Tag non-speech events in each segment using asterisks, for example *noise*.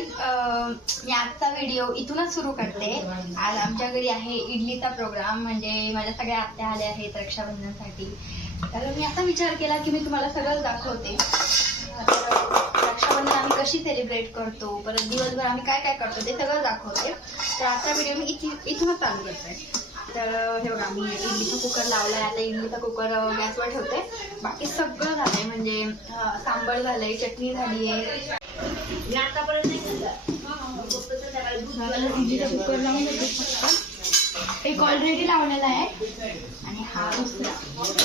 मी आजचा व्हिडिओ इथूनच सुरू करते. आज आमच्या घरी आहे इडलीचा प्रोग्राम म्हणजे माझ्या सगळ्या आत्या आल्या आहेत रक्षाबंधनसाठी. तर मी असा विचार केला की मी तुम्हाला सगळं दाखवते. रक्षाबंधन आम्ही कशी सेलिब्रेट करतो परत दिवसभर आम्ही काय काय करतो ते सगळं दाखवते. तर आजचा व्हिडिओ मी इथे इथूनच चालू करते. तर हे बघा मी इडलीचा कुकर लावलाय. आता इडलीचा कुकर गॅसवर ठेवते. बाकी सगळं झालंय म्हणजे सांबार झालंय चटणी झाली आहे इडलीचा कुकर लावून देते एक ऑलरेडी लावलेला आहे. आणि हा दुसरा.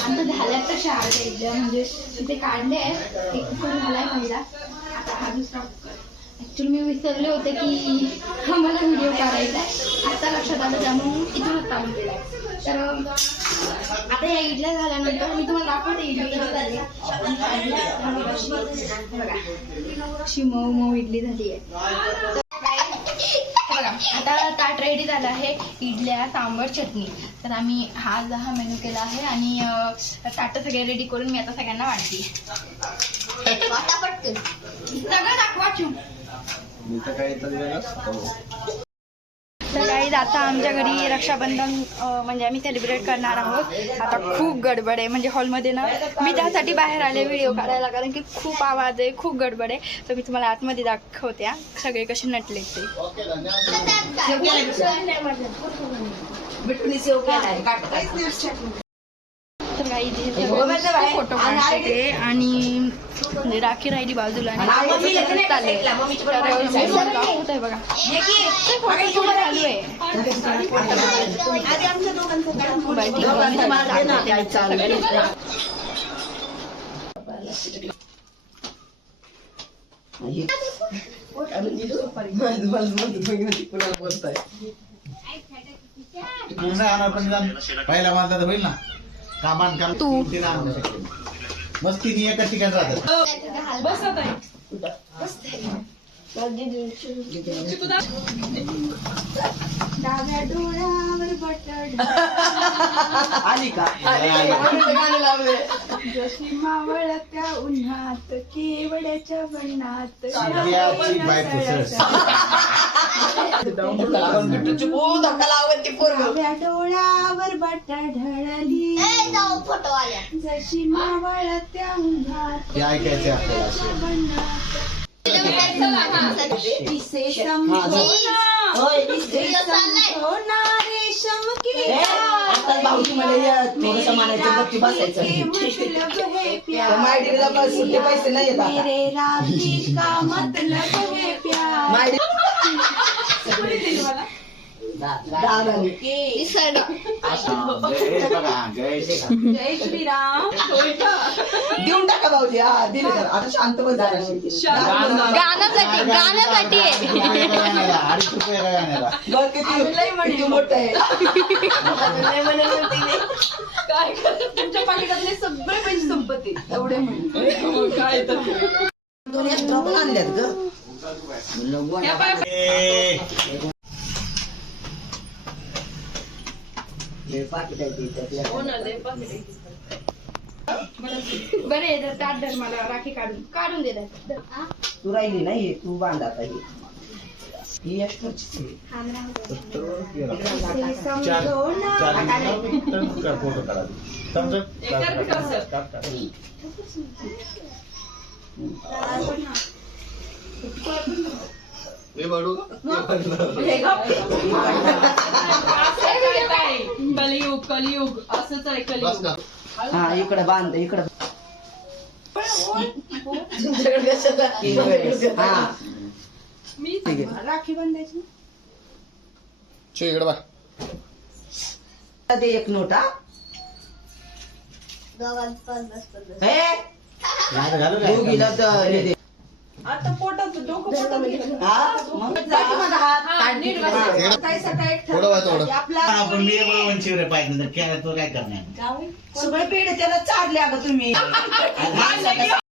आता झाल्यात तर चार इडल्या. म्हणजे तिथे काढले आहेत. एक कुकर झालाय पहिला. आता हा दुसरा कुकर. ऍक्च्युली मी विसरले होते की हा मला व्हिडिओ काढायचा आहे. आता लक्षात आलं त्यामुळे इथूनच चालू केलाय तर आता या इडल्या झाल्यानंतर मी तुम्हाला दाखवते इडली बघा. अशी मऊ मऊ इडली झाली आहे. आता ताट रेडी झालं आहे इडल्या सांबर चटणी. तर आम्ही हा आज हा मेनू केला आहे आणि ताटं सगळे रेडी करून मी आता सगळ्यांना वाटते *laughs* सगळं दाखवा चू मी तर काही तरी वेगळंच हो. तर काही आता आमच्या घरी रक्षाबंधन म्हणजे आम्ही सेलिब्रेट करणार आहोत. आता खूप गडबड आहे. म्हणजे हॉलमध्ये ना मी त्यासाठी बाहेर आले व्हिडिओ काढायला कारण की खूप आवाज आहे खूप गडबड आहे. तर मी तुम्हाला आतमध्ये दाखवते हा. सगळे कसे नटले ते. तर काही फोटो काढते आणि म्हणजे राखी राहिली बाजूला बघा चालू आहे जाऊन पहिला माझा तर होईल ना कामान काम तू. तीन एका ठिकाणी राहतात. आली का? जशी मावळत्या उन्हात केवड्याच्या वनात डाव्या डोळ्यावर बटा ढळली. जशी मावळत्या उन्हात ते ऐकायचे आपल्याला. आता भाऊजी मला थोडस म्हणायचं गप्पी बसायचं. मतलब है प्यार. मायडीला सुट्टे पैसे नाही मायडी. जय श्रीराम. देऊन टाका भाऊजी हा दिले. आता शांत बस. गाण्यासाठी गाण्यासाठी अडीच रुपये एका गाण्याला. बघ किती किती मोठं आहे. काय तुमच्या पाकिटातले सगळे पैसे संपत्ती. एवढे म्हणजे दोन एक्स्ट्रा पण आणल्यात ग. ए, बरे मला राखी काढून. काढून दे. तू राहिली नाही तू बांध आता ही आहे चार चार फोटो काढा समजा. कलियुग कलियुग. असंच आहे कलियुग? हा इकडे बांध इकडे? *laughs* हा. ठीक आहे. राखी बांधायची इकडे बघ एक नोट हा हे घालू दोघीला का? तर हे दे. आता पोटात डोकं पोटात हा? मग जायचं माझा हात ताट नीट बसा. सकाळी सकाळी थोडं बघ, थोडं. आपला आपण मी बरोबर वंशीवर आहे पाहिजे तर केलं तो काय करणार सगळे पेढे त्याला चारले अगं तुम्ही *laughs*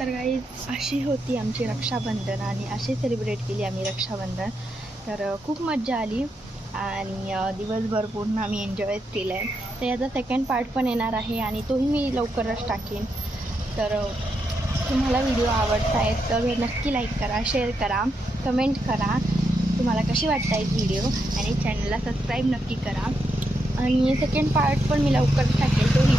तर काही अशी होती आमची रक्षाबंधन आणि अशी सेलिब्रेट केली आम्ही रक्षाबंधन. तर खूप मज्जा आली आणि दिवसभर पूर्ण आम्ही एन्जॉयच केलं आहे तर याचा सेकंड पार्ट पण येणार आहे आणि तोही मी लवकरच टाकेन. तर तुम्हाला व्हिडिओ आवडत आहेत तर नक्की लाईक करा शेअर करा कमेंट करा. तुम्हाला कसे वाटत आहेत व्हिडिओ आणि चॅनलला सबस्क्राईब नक्की करा. आणि सेकंड पार्ट पण मी लवकरच टाकेल तोही